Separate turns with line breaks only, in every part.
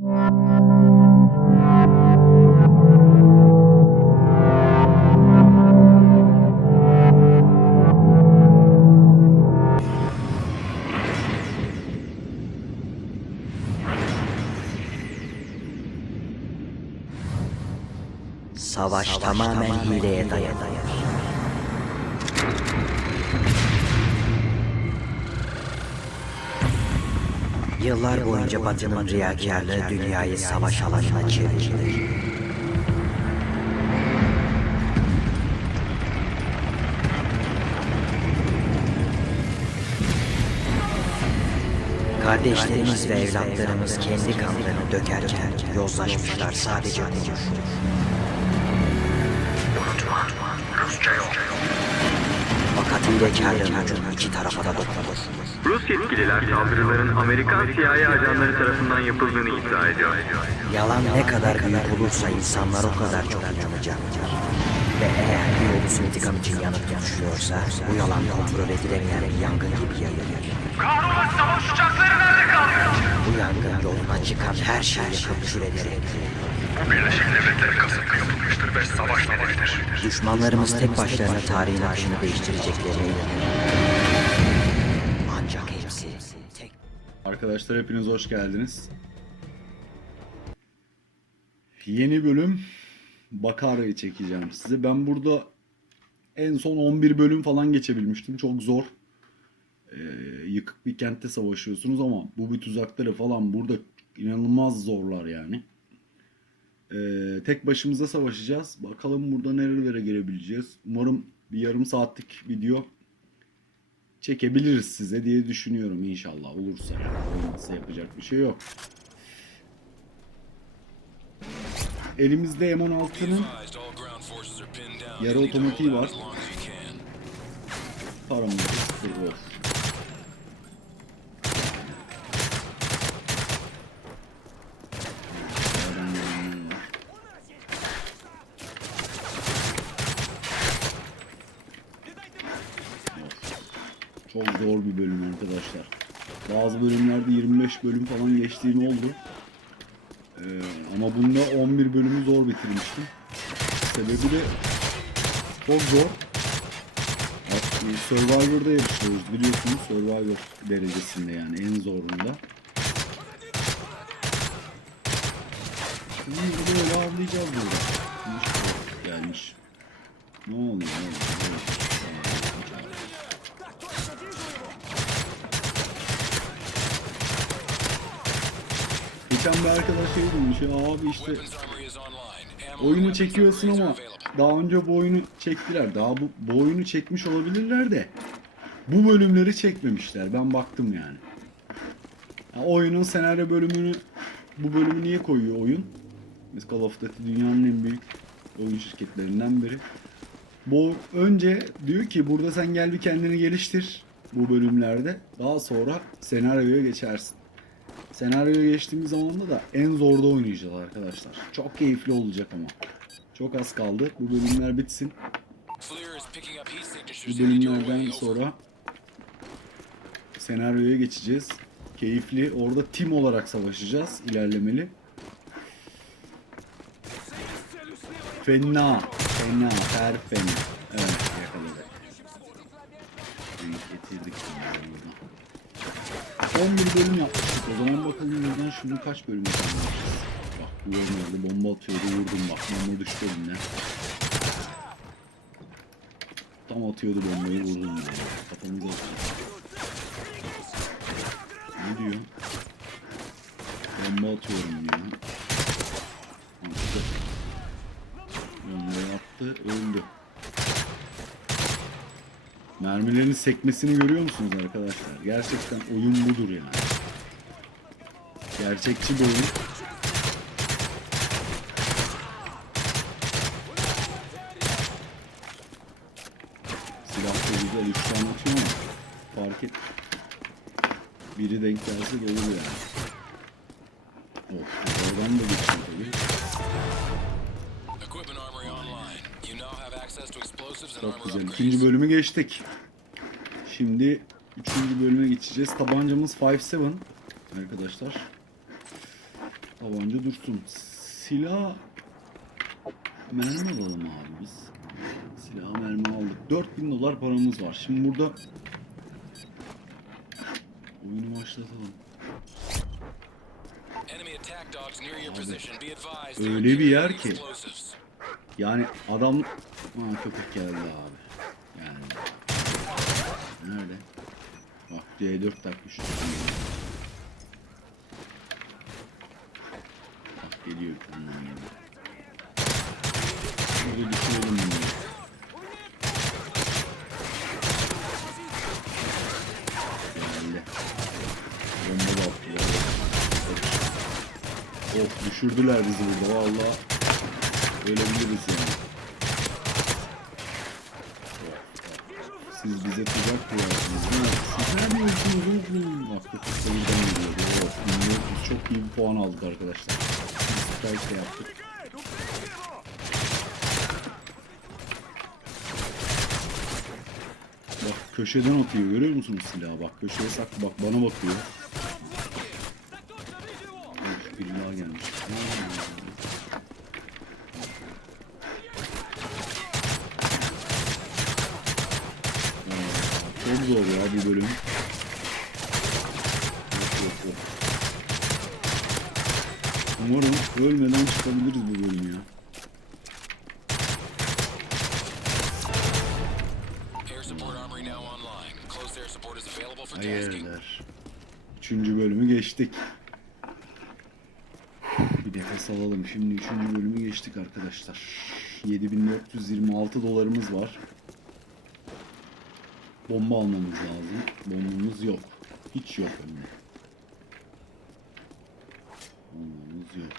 Savaş tamamen hileye dayanır. Yıllar boyunca Batı'nın riyakarlığı dünyayı savaş alanına çevirdi. Kardeşlerimiz ve evlatlarımız kendi kanlarını dökerken yozlaşmışlar sadece konuşur.
Unutma, Rusça yok.
Fakat hilekarlığın ucu iki tarafa da dokunur.
Rus yetkililer saldırıların Amerikan CIA ajanları tarafından yapıldığını iddia ediyor.
Yalan ne kadar büyük olursa insanlar o kadar çok inanacaktır. Ve eğer bir olus intikam için yanıp tutuşuyorsa bu yalan kontrol edilemeyen bir yangın gibi yayılır.
Kahrolası savaş uçakları nerede kaldı?
Bu yangın yoluna çıkan her şeyi yakıp kül ederek
Bu Birleşik Devletler kasıtlı yapılmıştır ve savaş nedenidir.
düşmanlarımız tek başlarına tarihin akışını değiştireceklerine inanır.
Arkadaşlar hepiniz hoş geldiniz. Yeni bölüm Bakara'yı çekeceğim size. Ben burada en son 11 bölüm falan geçebilmiştim. Çok zor. Ee, yıkık bir kentte savaşıyorsunuz ama bu bir tuzakları falan burada inanılmaz zorlar yani. Ee, tek başımıza savaşacağız. Bakalım burada nerelere girebileceğiz. Umarım bir yarım saatlik video çekebiliriz size diye düşünüyorum inşallah olursa. Olmazsa yapacak bir şey yok. Elimizde M16'nın yarı otomatiği var. Paramız yok. Çok zor bir bölüm arkadaşlar. Bazı bölümlerde 25 bölüm falan geçtiğim oldu. Ee, ama bunda 11 bölümü zor bitirmiştim. Sebebi de çok zor. E, Survivor'da yarışıyoruz biliyorsunuz Survivor derecesinde yani en zorunda. Şimdi böyle avlayacağız burada. Gelmiş? Ne oluyor? Ne oluyor? Geçen bir arkadaş şey demiş ya abi işte oyunu çekiyorsun ama daha önce bu oyunu çektiler. Daha bu, bu oyunu çekmiş olabilirler de bu bölümleri çekmemişler. Ben baktım yani. Ya oyunun senaryo bölümünü bu bölümü niye koyuyor oyun? Biz Call of Duty dünyanın en büyük oyun şirketlerinden biri. Bu önce diyor ki burada sen gel bir kendini geliştir bu bölümlerde. Daha sonra senaryoya geçersin. Senaryoya geçtiğimiz zaman da en zorda oynayacağız arkadaşlar. Çok keyifli olacak ama. Çok az kaldı. Bu bölümler bitsin. Bu bölümlerden sonra senaryoya geçeceğiz. Keyifli. Orada tim olarak savaşacağız. ilerlemeli. Fena. Fena. Her fena. Evet yakaladık. Getirdik. 11 bölüm yapmıştık. O zaman bakalım buradan şimdi kaç bölüm yapacağız. Bak bu olmadı. Bomba atıyordu vurdum bak. Bomba düştü elimden. Tam atıyordu bombayı vurdum. Böyle. Kafamıza atıyor. Ne diyor? Bomba atıyorum diyor. Attı. Bombayı attı. Öldü. Mermilerin sekmesini görüyor musunuz arkadaşlar? Gerçekten oyun budur yani. Gerçekçi bir oyun. Silah da güzel 3 tane atıyor fark et. Biri denk gelse olur yani. Of, oradan da geçtim tabii. Çok güzel. İkinci bölümü geçtik. Şimdi üçüncü bölüme geçeceğiz. Tabancamız 5.7 arkadaşlar. Tabanca dursun. Silah mermi alalım abi biz. Silah mermi aldık. 4000 dolar paramız var. Şimdi burada oyunu başlatalım.
Advised.
öyle bir yer ki. Yani adam... Ha köpek geldi abi. Yani. Nerede? Bak C4 takmış. Bak geliyor daha geliyor. Şurada düşürelim bunu. Bomba da attılar. Of düşürdüler bizi burada valla. Ölebiliriz yani. Siz bize tuzak kurarsınız. Ne? Siz ne? Bak bu kısa birden geliyor. Evet, 1400 çok iyi bir puan aldık arkadaşlar. Strike yaptık. Bak köşeden atıyor görüyor musunuz silahı? Bak köşeye saklı bak bana bakıyor. Of biri daha gelmiş. Ha. Çok zor ya bu bölüm. Of, of, of. Umarım ölmeden çıkabiliriz bu bölüm ya. Hayırdır. Üçüncü bölümü geçtik. Bir nefes alalım. Şimdi üçüncü bölümü geçtik arkadaşlar. 7426 dolarımız var. Bomba almamız lazım. Bombamız yok. Hiç yok hem de. Bombamız yok.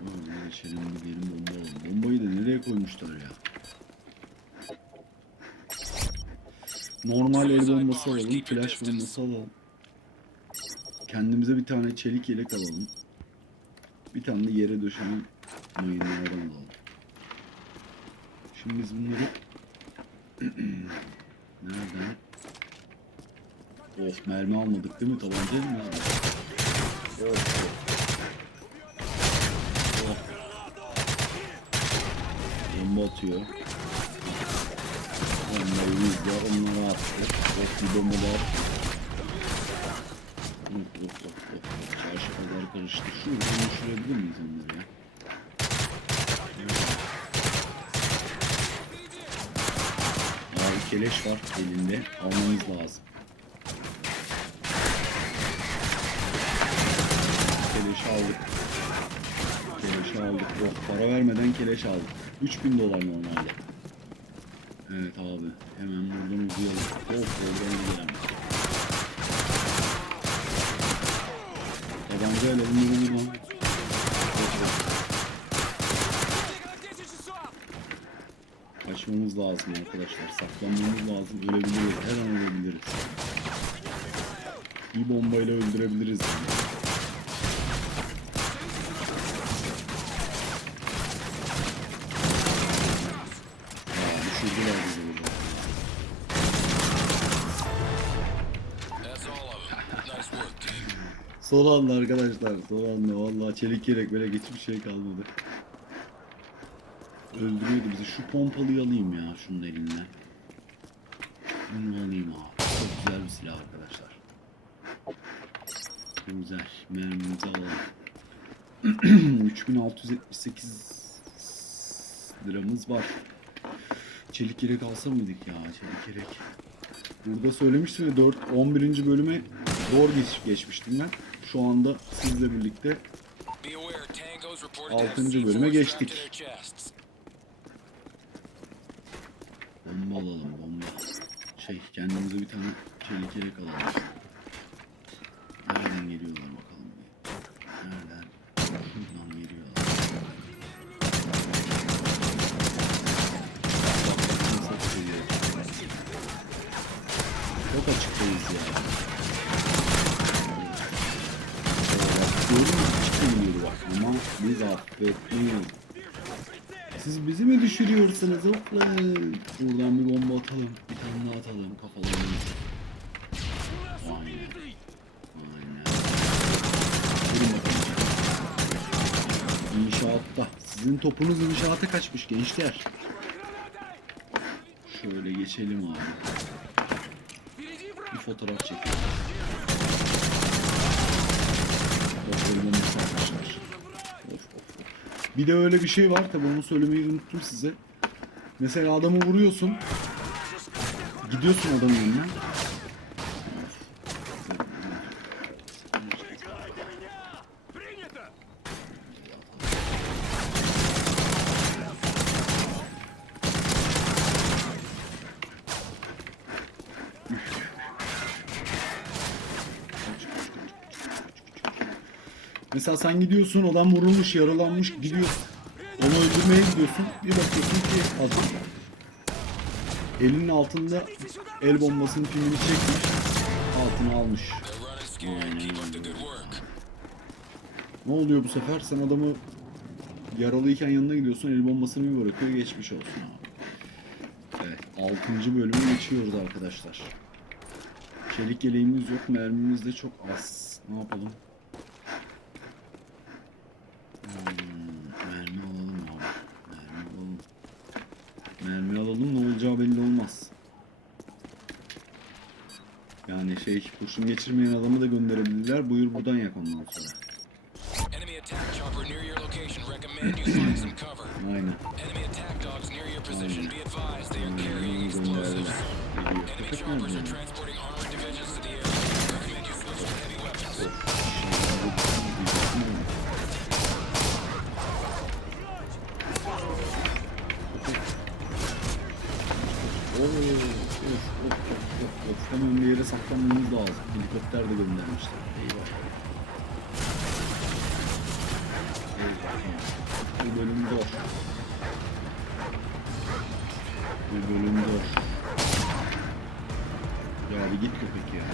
Buradan geç- Şöyle geçelim gidelim bomba alalım. Bombayı da nereye koymuşlar ya? Normal el bombası alalım, flash bombası alalım. Kendimize bir tane çelik yelek alalım. Bir tane de yere döşenen mayınlardan alalım. Şimdi biz bunları nereden? Of mermi almadık değil mi? Mı aldık? Of of. Of. Bomba atıyor. Bombayı biz de onlara attık. Of bir bomba daha. Of of of of. Çarşı pazar karıştı. Şuradan düşürebilir miyiz onları ya? Abi keleş var elinde. Almamız lazım. Keleş aldık. Keleş aldık. Oh, para vermeden keleş aldık. 3000 dolar normalde. Evet abi. Hemen buradan uzayalım. Of oradan uzayalım. Tabancayla bunları buradan. Of, of. Kaçmamız lazım arkadaşlar. Saklanmamız lazım. Ölebiliriz. Her an ölebiliriz. Bir bombayla öldürebiliriz. Yani. Son arkadaşlar. Son anda. Vallahi çelik yelek böyle hiçbir şey kalmadı. Öldürüyordu bizi. Şu pompalıyı alayım ya şunun elinden. Bunu alayım abi. Çok güzel bir silah arkadaşlar. Güzel. Mermimizi alalım. 3678 liramız var. Çelik yelek alsa mıydık ya? Çelik yelek. Burada söylemiştim ya 4 11. bölüme doğru geç, geçmiştim ben. Şu anda sizle birlikte
Be aware, tangos reported to have
Altıncı
C4
bölüme geçtik. bomba alalım bomba. Şey kendimize bir tane çelik yelek alalım. Nereden geliyorlar Aman biz affetmiyoruz. Siz bizi mi düşürüyorsunuz oğlum? Buradan bir bomba atalım. Bir tane daha atalım kafalarına. İnşaatta. Sizin topunuz inşaata kaçmış gençler. Şöyle geçelim abi. Bir fotoğraf çekelim. Bir de öyle bir şey var tabi onu söylemeyi unuttum size. Mesela adamı vuruyorsun. Gidiyorsun adamın yanına. Mesela sen gidiyorsun adam vurulmuş yaralanmış gidiyorsun. Onu öldürmeye gidiyorsun. Bir bakıyorsun ki adam elinin altında el bombasının filmini çekmiş. Altına almış. Ne oluyor bu sefer? Sen adamı yaralıyken yanına gidiyorsun el bombasını bir bırakıyor geçmiş olsun abi. Evet 6. bölümü geçiyoruz arkadaşlar. Çelik yeleğimiz yok mermimiz de çok az. Ne yapalım? Hmm, mermi alalım abi. Mermi alalım. Mermi alalım ne olacağı belli olmaz. Yani şey kurşun geçirmeyen adamı da gönderebilirler. Buyur buradan yak ondan sonra.
Enemy attack chopper
Hemen bir yere saklanmamız lazım. Helikopter de göndermişler. Eyvah. Eyvah. Bu bölüm zor. Bu bölüm zor. Ya bir git köpek ya.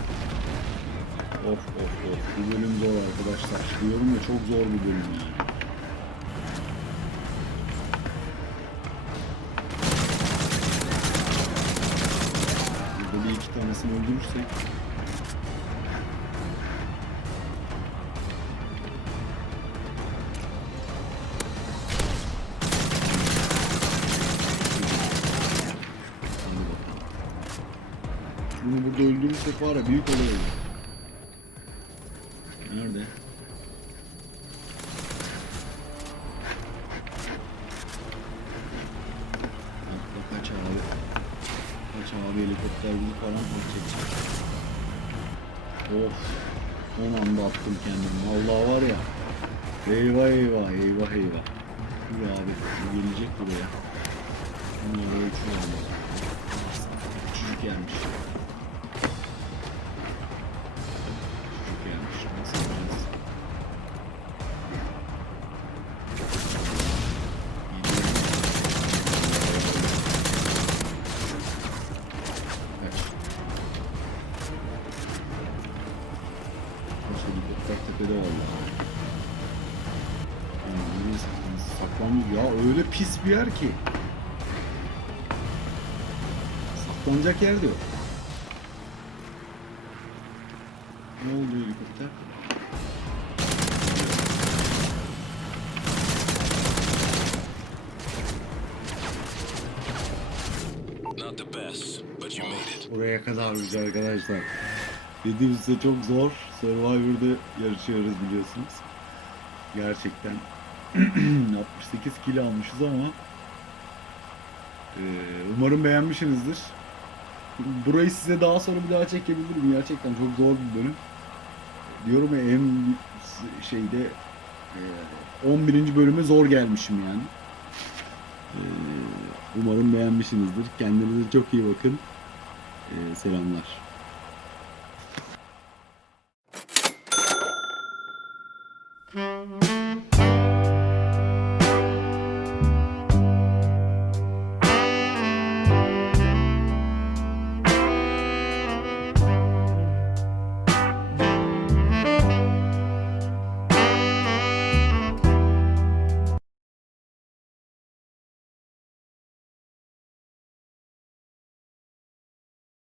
Of of of. Bu bölüm zor arkadaşlar. Diyorum ya çok zor bir bölüm yani. Bakalım. Bunu burada öldürürsek var ya büyük olay olur. Nerede? Atla kaç abi. Kaç abi helikopter gibi falan çekecek. Of. Anda attım kendimi. Vallahi var ya. Eyvah eyvah eyvah eyvah. Dur abi. bu Gelecek buraya. Bunları ölçüyorum. Küçücük gelmiş. Saklanmış. Ya öyle pis bir yer ki. Saklanacak yer de yok. Ne oldu helikopter?
Not the best, but you made it.
Buraya kadar güzel arkadaşlar. Dediğim size çok zor. Survivor'da yarışıyoruz biliyorsunuz. Gerçekten 68 kilo almışız ama umarım beğenmişsinizdir. Burayı size daha sonra bir daha çekebilirim. Gerçekten çok zor bir bölüm. Diyorum ya en şeyde eee, 11. bölüme zor gelmişim yani. Umarım beğenmişsinizdir. Kendinize çok iyi bakın. Selamlar.